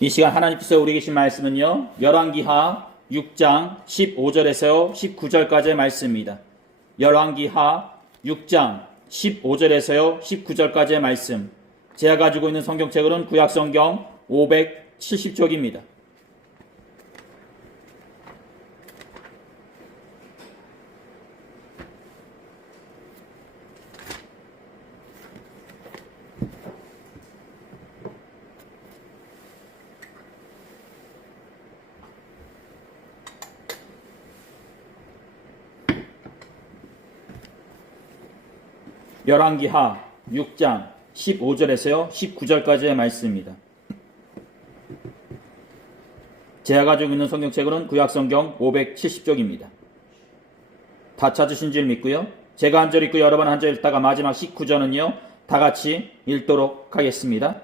이 시간 하나님께서 우리 계신 말씀은요. 열왕기하 6장 15절에서 19절까지의 말씀입니다. 열왕기하 6장 15절에서요. 19절까지의 말씀. 제가 가지고 있는 성경책으로는 구약성경 570쪽입니다. 열왕기하 6장 15절에서요 19절까지의 말씀입니다. 제가 가지고 있는 성경책으로는 구약성경 570쪽입니다. 다 찾으신 줄 믿고요. 제가 한 절 읽고 여러분 한절 읽다가 마지막 19절은요. 다 같이 읽도록 하겠습니다.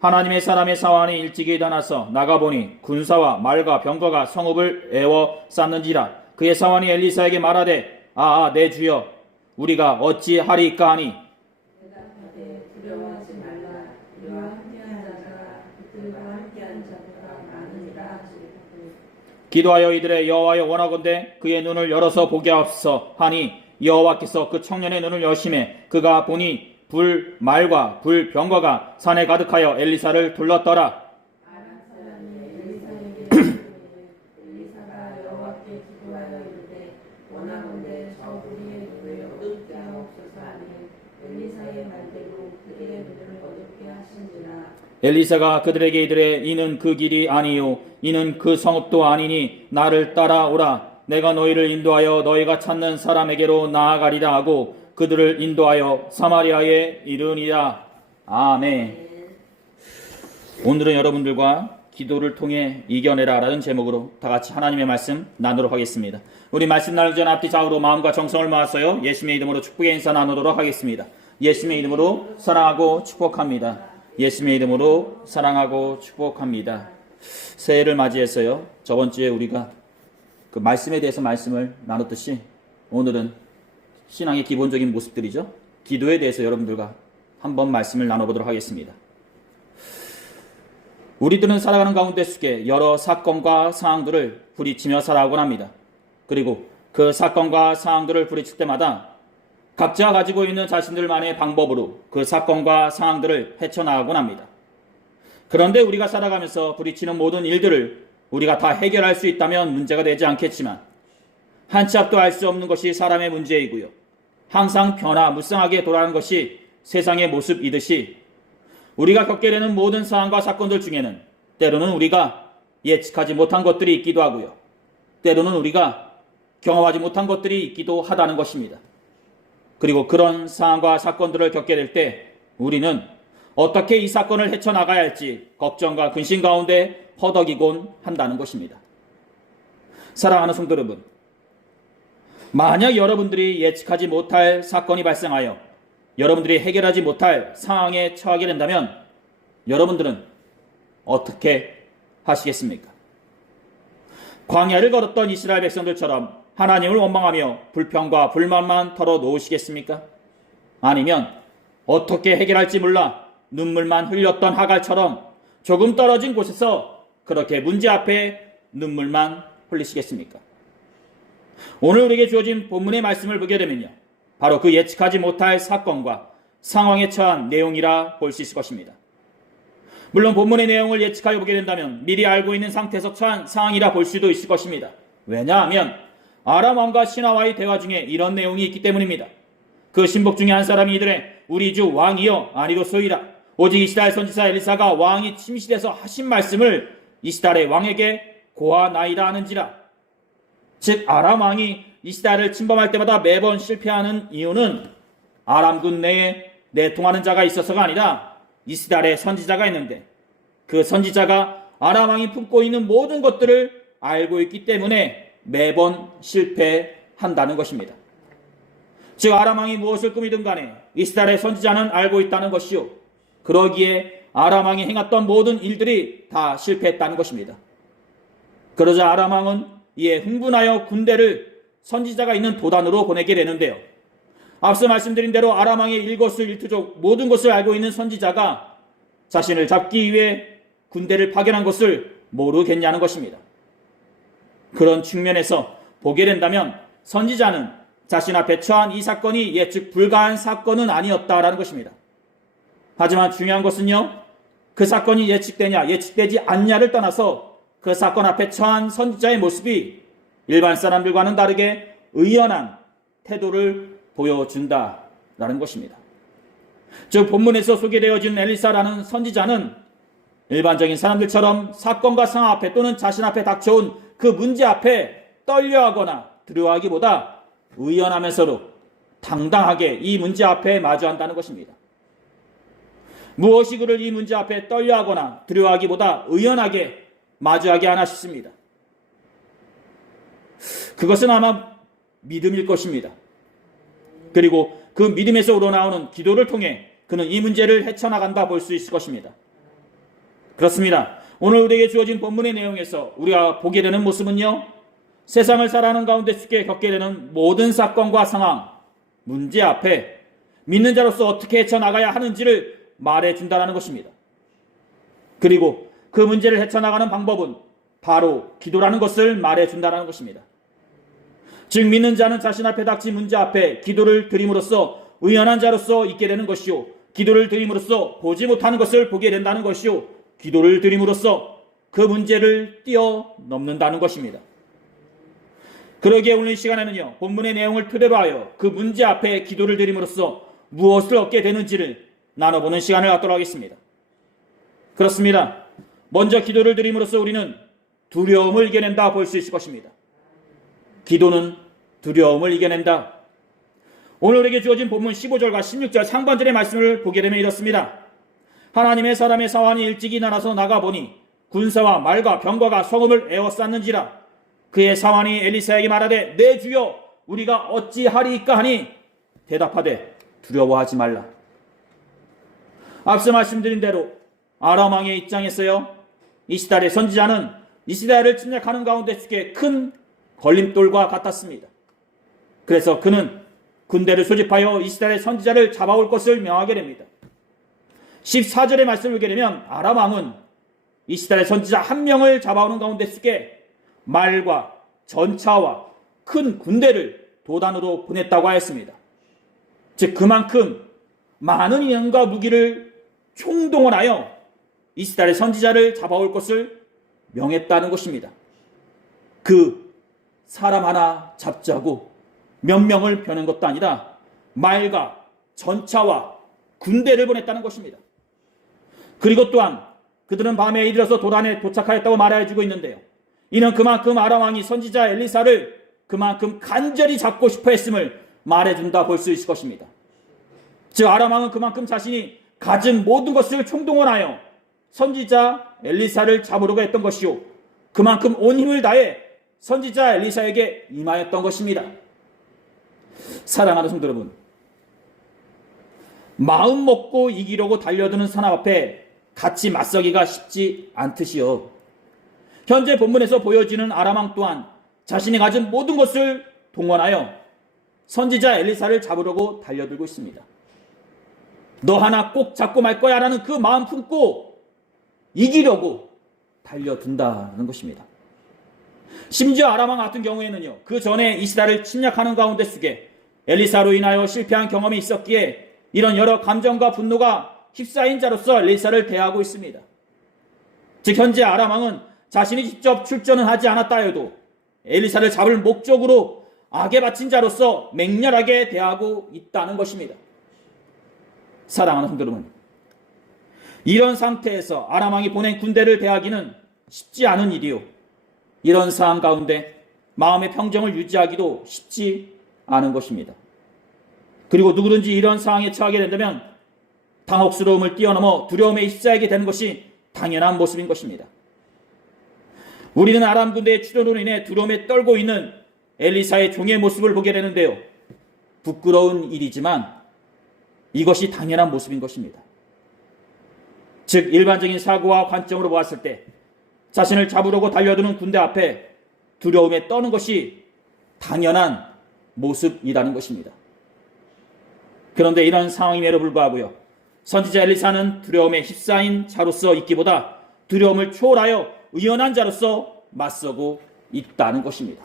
하나님의 사람의 사환이 일찍이 일어나서 나가보니 군사와 말과 병거가 성읍을 애워 쌓는지라 그의 사환이 엘리사에게 말하되 아아 내 주여 우리가 어찌하리까 하니? 기도하여 이들의 여호와여 원하건대 그의 눈을 열어서 보게 하옵소서 하니 여호와께서 그 청년의 눈을 여심해 그가 보니 불 말과 불 병거가 산에 가득하여 엘리사를 둘렀더라 아람 사람이 엘리사에게 이르되 엘리사가 여호와께 기도하여 이르되 원하건대 저 우리의 눈을 어둡게 하옵소서 하니 엘리사의 말대로 그들의 눈을 어둡게 하신지라 엘리사가 그들에게 이르되 이는 그 길이 아니요 이는 그 성읍도 아니니 나를 따라오라 내가 너희를 인도하여 너희가 찾는 사람에게로 나아가리라 하고 그들을 인도하여 사마리아에 이르니라 아멘 오늘은 여러분들과 기도를 통해 이겨내라 라는 제목으로 다 같이 하나님의 말씀 나누도록 하겠습니다. 우리 말씀 나누기 전 앞뒤 좌우로 마음과 정성을 모았어요. 예수님의 이름으로 축복의 인사 나누도록 하겠습니다. 예수님의 이름으로 사랑하고 축복합니다. 예수님의 이름으로 사랑하고 축복합니다. 새해를 맞이해서요. 저번 주에 우리가 그 말씀에 대해서 말씀을 나눴듯이 오늘은 신앙의 기본적인 모습들이죠. 기도에 대해서 여러분들과 한번 말씀을 나눠보도록 하겠습니다. 우리들은 살아가는 가운데 속에 여러 사건과 상황들을 부딪히며 살아가곤 합니다. 그리고 그 사건과 상황들을 부딪힐 때마다 각자 가지고 있는 자신들만의 방법으로 그 사건과 상황들을 헤쳐나가곤 합니다. 그런데 우리가 살아가면서 부딪히는 모든 일들을 우리가 다 해결할 수 있다면 문제가 되지 않겠지만 한치 앞도 알 수 없는 것이 사람의 문제이고요. 항상 변화 무쌍하게 돌아가는 것이 세상의 모습이듯이 우리가 겪게 되는 모든 상황과 사건들 중에는 때로는 우리가 예측하지 못한 것들이 있기도 하고요. 때로는 우리가 경험하지 못한 것들이 있기도 하다는 것입니다. 그리고 그런 상황과 사건들을 겪게 될 때 우리는 어떻게 이 사건을 헤쳐나가야 할지 걱정과 근심 가운데 허덕이곤 한다는 것입니다. 사랑하는 성도 여러분, 만약 여러분들이 예측하지 못할 사건이 발생하여 여러분들이 해결하지 못할 상황에 처하게 된다면 여러분들은 어떻게 하시겠습니까? 광야를 걸었던 이스라엘 백성들처럼 하나님을 원망하며 불평과 불만만 털어 놓으시겠습니까? 아니면 어떻게 해결할지 몰라 눈물만 흘렸던 하갈처럼 조금 떨어진 곳에서 그렇게 문제 앞에 눈물만 흘리시겠습니까? 오늘 우리에게 주어진 본문의 말씀을 보게 되면요. 바로 그 예측하지 못할 사건과 상황에 처한 내용이라 볼 수 있을 것입니다. 물론 본문의 내용을 예측하여 보게 된다면 미리 알고 있는 상태에서 처한 상황이라 볼 수도 있을 것입니다. 왜냐하면 아람 왕과 신하와의 대화 중에 이런 내용이 있기 때문입니다. 그 신복 중에 한 사람이 이들의 우리 주 왕이여 아니로소이라 오직 이스라엘 선지자 엘리사가 왕이 침실에서 하신 말씀을 이스라엘 왕에게 고하나이다 하는지라 즉 아람 왕이 이스라엘을 침범할 때마다 매번 실패하는 이유는 아람군 내에 내통하는 자가 있어서가 아니라 이스라엘의 선지자가 있는데 그 선지자가 아람 왕이 품고 있는 모든 것들을 알고 있기 때문에 매번 실패한다는 것입니다. 즉 아람 왕이 무엇을 꾸미든 간에 이스라엘의 선지자는 알고 있다는 것이요. 그러기에 아람 왕이 행했던 모든 일들이 다 실패했다는 것입니다. 그러자 아람 왕은 이에 흥분하여 군대를 선지자가 있는 도단으로 보내게 되는데요. 앞서 말씀드린 대로 아람 왕의 일거수 일투족 모든 것을 알고 있는 선지자가 자신을 잡기 위해 군대를 파견한 것을 모르겠냐는 것입니다. 그런 측면에서 보게 된다면 선지자는 자신 앞에 처한 이 사건이 예측 불가한 사건은 아니었다라는 것입니다. 하지만 중요한 것은요, 그 사건이 예측되냐, 예측되지 않냐를 떠나서 그 사건 앞에 처한 선지자의 모습이 일반 사람들과는 다르게 의연한 태도를 보여준다라는 것입니다. 즉, 본문에서 소개되어진 엘리사라는 선지자는 일반적인 사람들처럼 사건과 상황 앞에 또는 자신 앞에 닥쳐온 그 문제 앞에 떨려하거나 두려워하기보다 의연하면서도 당당하게 이 문제 앞에 마주한다는 것입니다. 무엇이 그를 이 문제 앞에 떨려하거나 두려워하기보다 의연하게 마주하게 하나 싶습니다. 그것은 아마 믿음일 것입니다. 그리고 그 믿음에서 우러나오는 기도를 통해 그는 이 문제를 헤쳐나간다 볼 수 있을 것입니다. 그렇습니다. 오늘 우리에게 주어진 본문의 내용에서 우리가 보게 되는 모습은요, 세상을 살아가는 가운데 쉽게 겪게 되는 모든 사건과 상황, 문제 앞에 믿는 자로서 어떻게 헤쳐나가야 하는지를 말해준다는 것입니다. 그리고 그 문제를 헤쳐나가는 방법은 바로 기도라는 것을 말해준다는 것입니다. 즉, 믿는 자는 자신 앞에 닥친 문제 앞에 기도를 드림으로써 의연한 자로서 있게 되는 것이요. 기도를 드림으로써 보지 못하는 것을 보게 된다는 것이요. 기도를 드림으로써 그 문제를 뛰어넘는다는 것입니다. 그러기에 오늘 이 시간에는요, 본문의 내용을 토대로 하여 그 문제 앞에 기도를 드림으로써 무엇을 얻게 되는지를 나눠보는 시간을 갖도록 하겠습니다. 그렇습니다. 먼저 기도를 드림으로써 우리는 두려움을 이겨낸다 볼 수 있을 것입니다. 기도는 두려움을 이겨낸다. 오늘 우리에게 주어진 본문 15절과 16절 상반절의 말씀을 보게 되면 이렇습니다. 하나님의 사람의 사환이 일찍이 날아서 나가보니 군사와 말과 병과가 성읍을 에워쌌는지라 그의 사환이 엘리사에게 말하되 내 주여 우리가 어찌하리이까 하니 대답하되 두려워하지 말라. 앞서 말씀드린 대로 아람 왕의 입장에서요 이시달의 선지자는 이시달을 침략하는 가운데 쉽게 큰 걸림돌과 같았습니다. 그래서 그는 군대를 소집하여 이스라엘 선지자를 잡아올 것을 명하게 됩니다. 14절의 말씀을 보게 되면 아람 왕은 이스라엘 선지자 한 명을 잡아오는 가운데 쉽게 말과 전차와 큰 군대를 도단으로 보냈다고 하였습니다. 즉 그만큼 많은 인원과 무기를 총동원 하여 이스라엘 선지자를 잡아올 것을 명했다는 것입니다. 그 사람 하나 잡자고 몇 명을 벼는 것도 아니라 말과 전차와 군대를 보냈다는 것입니다. 그리고 또한 그들은 밤에 이르러서 도단에 도착하였다고 말해주고 있는데요. 이는 그만큼 아람 왕이 선지자 엘리사를 그만큼 간절히 잡고 싶어 했음을 말해준다 볼 수 있을 것입니다. 즉 아람 왕은 그만큼 자신이 가진 모든 것을 총동원하여 선지자 엘리사를 잡으려고 했던 것이요. 그만큼 온 힘을 다해 선지자 엘리사에게 임하였던 것입니다. 사랑하는 성도 여러분, 마음 먹고 이기려고 달려드는 산업 앞에 같이 맞서기가 쉽지 않듯이요. 현재 본문에서 보여지는 아람왕 또한 자신이 가진 모든 것을 동원하여 선지자 엘리사를 잡으려고 달려들고 있습니다. 너 하나 꼭 잡고 말 거야 라는 그 마음 품고 이기려고 달려든다는 것입니다. 심지어 아람왕 같은 경우에는요, 그 전에 이스라엘을 침략하는 가운데 속에 엘리사로 인하여 실패한 경험이 있었기에 이런 여러 감정과 분노가 휩싸인 자로서 엘리사를 대하고 있습니다. 즉 현재 아람왕은 자신이 직접 출전은 하지 않았다 해도 엘리사를 잡을 목적으로 악에 바친 자로서 맹렬하게 대하고 있다는 것입니다. 사랑하는 성도 여러분, 이런 상태에서 아람왕이 보낸 군대를 대하기는 쉽지 않은 일이요. 이런 상황 가운데 마음의 평정을 유지하기도 쉽지 않은 것입니다. 그리고 누구든지 이런 상황에 처하게 된다면 당혹스러움을 뛰어넘어 두려움에 휩싸이게 되는 것이 당연한 모습인 것입니다. 우리는 아람 군대의 출현으로 인해 두려움에 떨고 있는 엘리사의 종의 모습을 보게 되는데요. 부끄러운 일이지만 이것이 당연한 모습인 것입니다. 즉 일반적인 사고와 관점으로 보았을 때 자신을 잡으려고 달려드는 군대 앞에 두려움에 떠는 것이 당연한 모습이라는 것입니다. 그런데 이런 상황임에도 불구하고요. 선지자 엘리사는 두려움에 휩싸인 자로서 있기보다 두려움을 초월하여 의연한 자로서 맞서고 있다는 것입니다.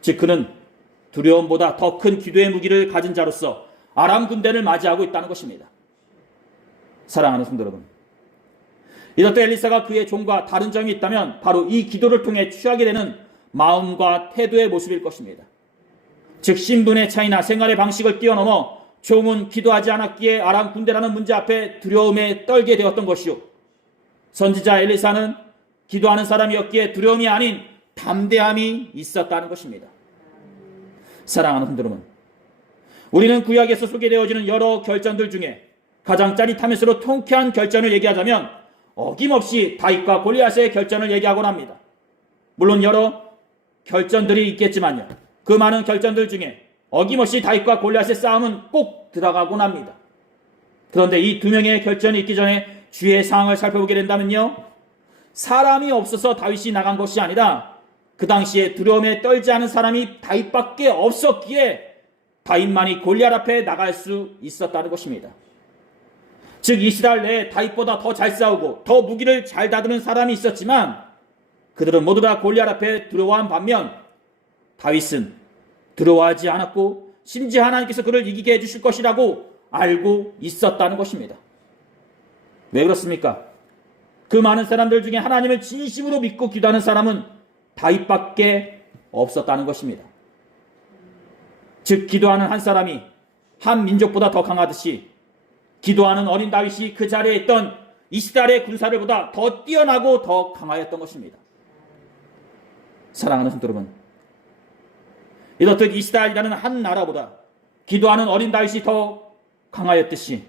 즉 그는 두려움보다 더 큰 기도의 무기를 가진 자로서 아람 군대를 맞이하고 있다는 것입니다. 사랑하는 성도 여러분. 이렇듯 엘리사가 그의 종과 다른 점이 있다면 바로 이 기도를 통해 취하게 되는 마음과 태도의 모습일 것입니다. 즉 신분의 차이나 생활의 방식을 뛰어넘어 종은 기도하지 않았기에 아람 군대라는 문제 앞에 두려움에 떨게 되었던 것이요. 선지자 엘리사는 기도하는 사람이었기에 두려움이 아닌 담대함이 있었다는 것입니다. 사랑하는 여러분. 우리는 구약에서 소개되어지는 여러 결전들 중에 가장 짜릿하면서도 통쾌한 결전을 얘기하자면 어김없이 다윗과 골리앗의 결전을 얘기하곤 합니다. 물론 여러 결전들이 있겠지만요. 그 많은 결전들 중에 어김없이 다윗과 골리앗의 싸움은 꼭 들어가곤 합니다. 그런데 이 두 명의 결전이 있기 전에 주의 상황을 살펴보게 된다면요. 사람이 없어서 다윗이 나간 것이 아니라 그 당시에 두려움에 떨지 않은 사람이 다윗밖에 없었기에 다윗만이 골리앗 앞에 나갈 수 있었다는 것입니다. 즉 이스라엘 내에 다윗보다 더 잘 싸우고 더 무기를 잘 다루는 사람이 있었지만 그들은 모두 다 골리앗 앞에 두려워한 반면 다윗은 두려워하지 않았고 심지어 하나님께서 그를 이기게 해주실 것이라고 알고 있었다는 것입니다. 왜 그렇습니까? 그 많은 사람들 중에 하나님을 진심으로 믿고 기도하는 사람은 다윗밖에 없었다는 것입니다. 즉 기도하는 한 사람이 한 민족보다 더 강하듯이 기도하는 어린 다윗이 그 자리에 있던 이스라엘의 군사를 보다 더 뛰어나고 더 강하였던 것입니다. 사랑하는 성도 여러분, 이렇듯 이스라엘이라는 한 나라보다 기도하는 어린 다윗이 더 강하였듯이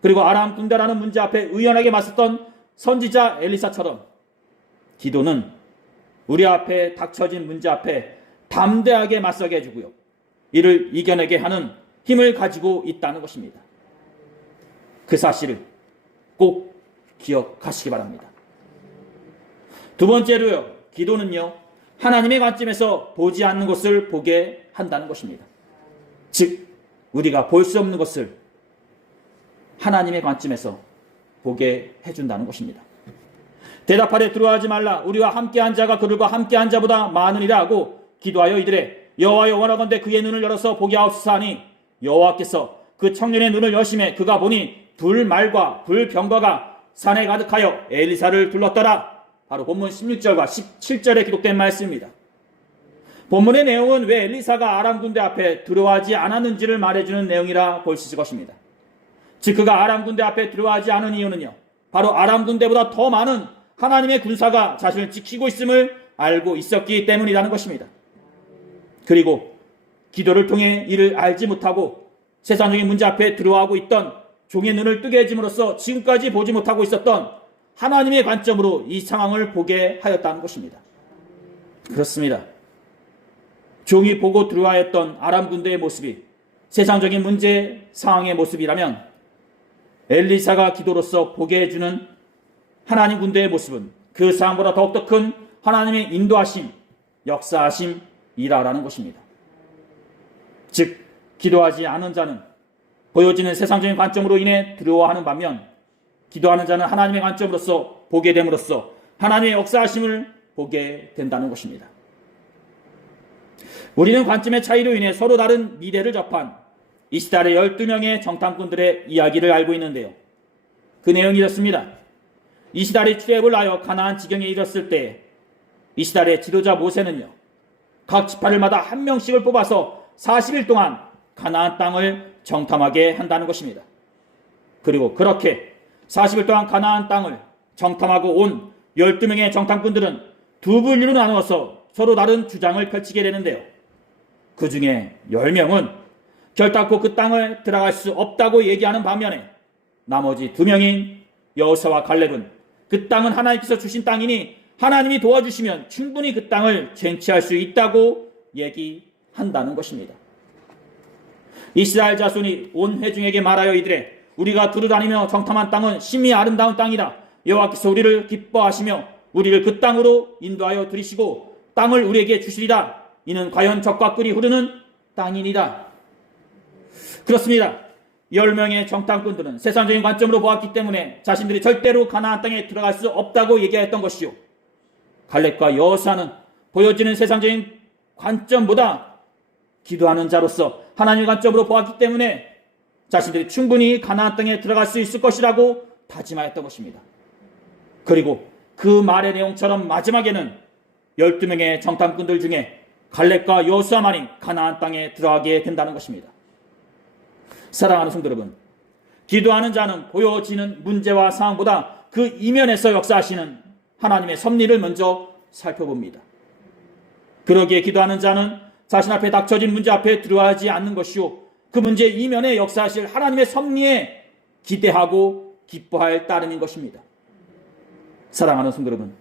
그리고 아람 군대라는 문제 앞에 의연하게 맞섰던 선지자 엘리사처럼 기도는 우리 앞에 닥쳐진 문제 앞에 담대하게 맞서게 해주고요. 이를 이겨내게 하는 힘을 가지고 있다는 것입니다. 그 사실을 꼭 기억하시기 바랍니다. 두 번째로요, 기도는요, 하나님의 관점에서 보지 않는 것을 보게 한다는 것입니다. 즉, 우리가 볼 수 없는 것을 하나님의 관점에서 보게 해준다는 것입니다. 대답하되 들어하지 말라. 우리와 함께한 자가 그들과 함께한 자보다 많으리라 하고 기도하여 이들의 여호와여 원하건대 그의 눈을 열어서 보게 하옵소서 하니 여호와께서 그 청년의 눈을 여심해 그가 보니 불말과 불병거가 산에 가득하여 엘리사를 둘렀더라. 바로 본문 16절과 17절에 기록된 말씀입니다. 본문의 내용은 왜 엘리사가 아람 군대 앞에 들어가지 않았는지를 말해주는 내용이라 볼 수 있을 것입니다. 즉 그가 아람 군대 앞에 들어가지 않은 이유는요. 바로 아람 군대보다 더 많은 하나님의 군사가 자신을 지키고 있음을 알고 있었기 때문이라는 것입니다. 그리고 기도를 통해 이를 알지 못하고 세상적인 문제 앞에 들어가고 있던 종의 눈을 뜨게 해줌으로써 지금까지 보지 못하고 있었던 하나님의 관점으로 이 상황을 보게 하였다는 것입니다. 그렇습니다. 종이 보고 들어와 했던 아람 군대의 모습이 세상적인 문제 상황의 모습이라면 엘리사가 기도로서 보게 해주는 하나님 군대의 모습은 그 상황보다 더욱더 큰 하나님의 인도하심, 역사하심이라라는 것입니다. 즉, 기도하지 않은 자는 보여지는 세상적인 관점으로 인해 두려워하는 반면 기도하는 자는 하나님의 관점으로서 보게 됨으로써 하나님의 역사하심을 보게 된다는 것입니다. 우리는 관점의 차이로 인해 서로 다른 미래를 접한 이스라엘의 12명의 정탐꾼들의 이야기를 알고 있는데요. 그 내용이 이렇습니다. 이스라엘이 출애굽을 하여 가나안 지경에 이르렀을 때 이스라엘의 지도자 모세는요. 각 지파를마다 한 명씩을 뽑아서 40일 동안 가나안 땅을 정탐하게 한다는 것입니다. 그리고 그렇게 40일 동안 가나안 땅을 정탐하고 온 12명의 정탐꾼들은 두 분류로 나누어서 서로 다른 주장을 펼치게 되는데요. 그 중에 10명은 결단코 그 땅을 들어갈 수 없다고 얘기하는 반면에 나머지 두 명인 여호사와 갈렙은 그 땅은 하나님께서 주신 땅이니 하나님이 도와주시면 충분히 그 땅을 쟁취할 수 있다고 얘기한다는 것입니다. 이스라엘 자손이 온 회중에게 말하여 이들에 우리가 두루다니며 정탐한 땅은 심히 아름다운 땅이라 여호와께서 우리를 기뻐하시며 우리를 그 땅으로 인도하여 들이시고 땅을 우리에게 주시리라 이는 과연 적과 꿀이 흐르는 땅이니라 그렇습니다. 10명의 정탐꾼들은 세상적인 관점으로 보았기 때문에 자신들이 절대로 가나안 땅에 들어갈 수 없다고 얘기했던 것이요. 갈렙과 여호수아는 보여지는 세상적인 관점보다 기도하는 자로서 하나님의 관점으로 보았기 때문에 자신들이 충분히 가나안 땅에 들어갈 수 있을 것이라고 다짐하였던 것입니다. 그리고 그 말의 내용처럼 마지막에는 12명의 정탐꾼들 중에 갈렙과 여호수아만이 가나안 땅에 들어가게 된다는 것입니다. 사랑하는 성도 여러분, 기도하는 자는 보여지는 문제와 상황보다 그 이면에서 역사하시는 하나님의 섭리를 먼저 살펴봅니다. 그러기에 기도하는 자는 자신 앞에 닥쳐진 문제 앞에 들어가지 않는 것이요. 그 문제 이면에 역사하실 하나님의 섭리에 기대하고 기뻐할 따름인 것입니다. 사랑하는 성도 여러분,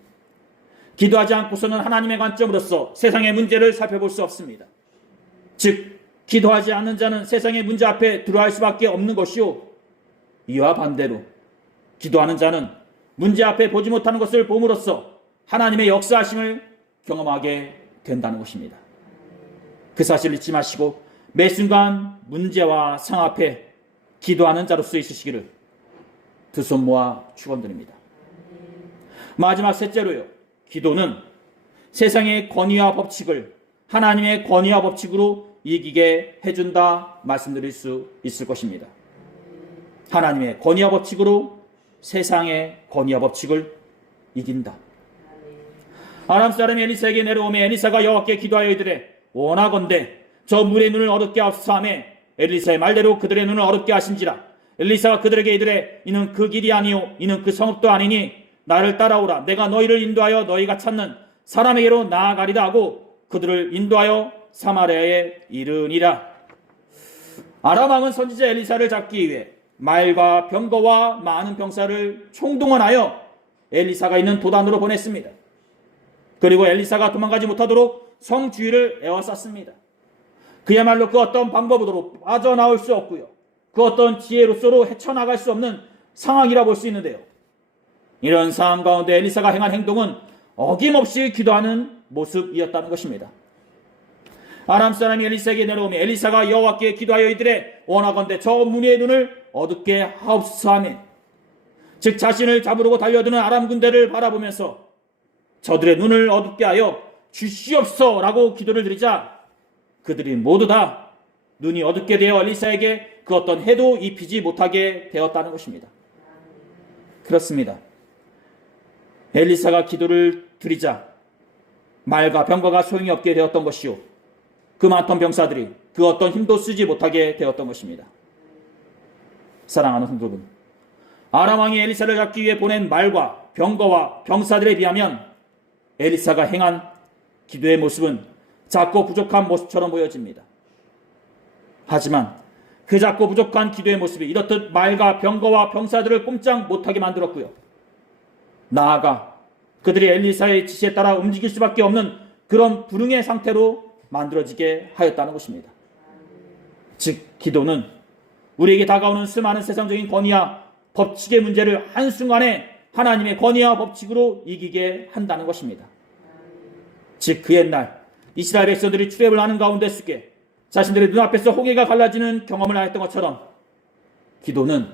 기도하지 않고서는 하나님의 관점으로서 세상의 문제를 살펴볼 수 없습니다. 즉, 기도하지 않는 자는 세상의 문제 앞에 들어갈 수밖에 없는 것이요. 이와 반대로 기도하는 자는 문제 앞에 보지 못하는 것을 봄으로써 하나님의 역사하심을 경험하게 된다는 것입니다. 그 사실을 잊지 마시고 매 순간 문제와 상 앞에 기도하는 자로서 있으시기를 두 손 모아 축원드립니다. 마지막 셋째로요. 기도는 세상의 권위와 법칙을 하나님의 권위와 법칙으로 이기게 해준다 말씀드릴 수 있을 것입니다. 하나님의 권위와 법칙으로 세상의 권위와 법칙을 이긴다. 아람 사람 엘리사에게 내려오매 엘리사가 여호와께 기도하여 이르되 원하건대 저 물의 눈을 어둡게 하소서하며 엘리사의 말대로 그들의 눈을 어둡게 하신지라 엘리사가 그들에게 이르되 이는 그 길이 아니요 이는 그 성읍도 아니니 나를 따라오라 내가 너희를 인도하여 너희가 찾는 사람에게로 나아가리라 하고 그들을 인도하여 사마리아에 이르니라 아람 왕은 선지자 엘리사를 잡기 위해 말과 병거와 많은 병사를 총동원하여 엘리사가 있는 도단으로 보냈습니다. 그리고 엘리사가 도망가지 못하도록 성 주위를 에워쌌습니다. 그야말로 그 어떤 방법으로 빠져나올 수 없고요. 그 어떤 지혜로서로 헤쳐나갈 수 없는 상황이라 볼 수 있는데요. 이런 상황 가운데 엘리사가 행한 행동은 어김없이 기도하는 모습이었다는 것입니다. 아람 사람이 엘리사에게 내려오며 엘리사가 여호와께 기도하여 이들의 원하건대 저 문의 눈을 어둡게 하옵소서하며 즉 자신을 잡으려고 달려드는 아람 군대를 바라보면서 저들의 눈을 어둡게 하여 주시옵소라고 기도를 드리자 그들이 모두 다 눈이 어둡게 되어 엘리사에게 그 어떤 해도 입히지 못하게 되었다는 것입니다. 그렇습니다. 엘리사가 기도를 드리자 말과 병거가 소용이 없게 되었던 것이요. 그 많던 병사들이 그 어떤 힘도 쓰지 못하게 되었던 것입니다. 사랑하는 성도 여러분. 아람 왕이 엘리사를 잡기 위해 보낸 말과 병거와 병사들에 비하면 엘리사가 행한 기도의 모습은 작고 부족한 모습처럼 보여집니다. 하지만 그 작고 부족한 기도의 모습이 이렇듯 말과 병거와 병사들을 꼼짝 못하게 만들었고요. 나아가 그들이 엘리사의 지시에 따라 움직일 수밖에 없는 그런 불응의 상태로 만들어지게 하였다는 것입니다. 즉, 기도는 우리에게 다가오는 수많은 세상적인 권위와 법칙의 문제를 한순간에 하나님의 권위와 법칙으로 이기게 한다는 것입니다. 즉, 그 옛날 이스라엘 백성들이 출애굽을 하는 가운데 속에 자신들의 눈앞에서 호계가 갈라지는 경험을 하였던 것처럼 기도는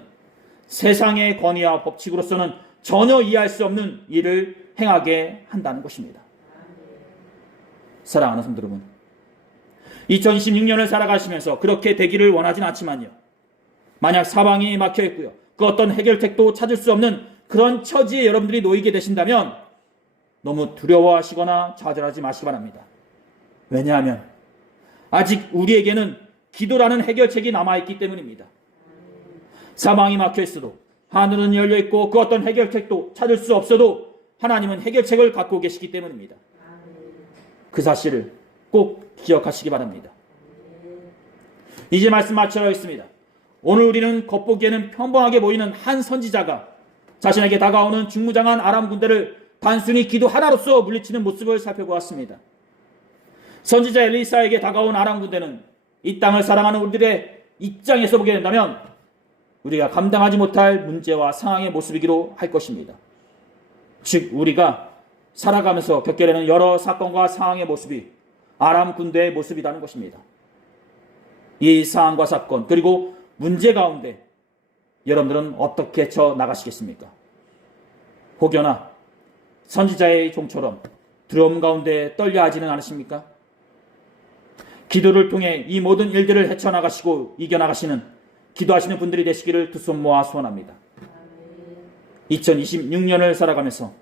세상의 권위와 법칙으로서는 전혀 이해할 수 없는 일을 행하게 한다는 것입니다. 사랑하는 성도 여러분, 2026년을 살아가시면서 그렇게 되기를 원하진 않지만요. 만약 사방이 막혀 있고요. 그 어떤 해결책도 찾을 수 없는 그런 처지에 여러분들이 놓이게 되신다면 너무 두려워하시거나 좌절하지 마시기 바랍니다. 왜냐하면 아직 우리에게는 기도라는 해결책이 남아있기 때문입니다. 사방이 막혀 있어도 하늘은 열려 있고 그 어떤 해결책도 찾을 수 없어도 하나님은 해결책을 갖고 계시기 때문입니다. 그 사실을 꼭 기억하시기 바랍니다. 이제 말씀 마치려 했습니다. 오늘 우리는 겉보기에는 평범하게 보이는 한 선지자가 자신에게 다가오는 중무장한 아람 군대를 단순히 기도 하나로서 물리치는 모습을 살펴보았습니다. 선지자 엘리사에게 다가온 아람 군대는 이 땅을 사랑하는 우리들의 입장에서 보게 된다면 우리가 감당하지 못할 문제와 상황의 모습이기로 할 것입니다. 즉 우리가 살아가면서 겪게 되는 여러 사건과 상황의 모습이 아람 군대의 모습이라는 것입니다. 이 상황과 사건 그리고 문제 가운데 여러분들은 어떻게 헤쳐 나가시겠습니까? 혹여나 선지자의 종처럼 두려움 가운데 떨려 하지는 않으십니까? 기도를 통해 이 모든 일들을 헤쳐나가시고 이겨나가시는 기도하시는 분들이 되시기를 두 손 모아 소원합니다. 2026년을 살아가면서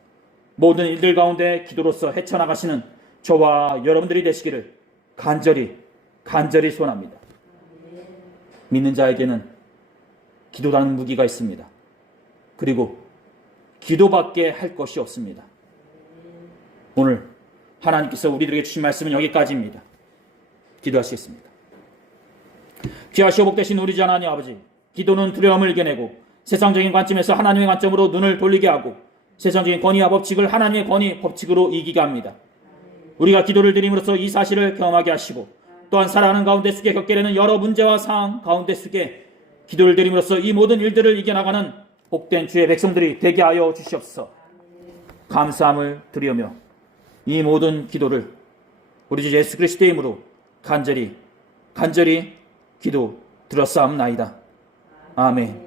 모든 일들 가운데 기도로서 헤쳐나가시는 저와 여러분들이 되시기를 간절히 간절히 소원합니다. 믿는 자에게는 기도라는 무기가 있습니다. 그리고 기도밖에 할 것이 없습니다. 오늘 하나님께서 우리들에게 주신 말씀은 여기까지입니다. 기도하시겠습니다. 귀하시오 복되신 우리 주 하나님 아버지 기도는 두려움을 이겨내고 세상적인 관점에서 하나님의 관점으로 눈을 돌리게 하고 세상적인 권위와 법칙을 하나님의 권위 법칙으로 이기게 합니다. 우리가 기도를 드림으로써 이 사실을 경험하게 하시고 또한 살아가는 가운데 속에 겪게 되는 여러 문제와 상황 가운데 속에 기도를 드림으로써 이 모든 일들을 이겨나가는 복된 주의 백성들이 되게 하여 주시옵소서 감사함을 드리며 이 모든 기도를 우리 주 예수 그리스도의 이름으로 간절히 간절히 기도 들었사옵나이다. 아멘.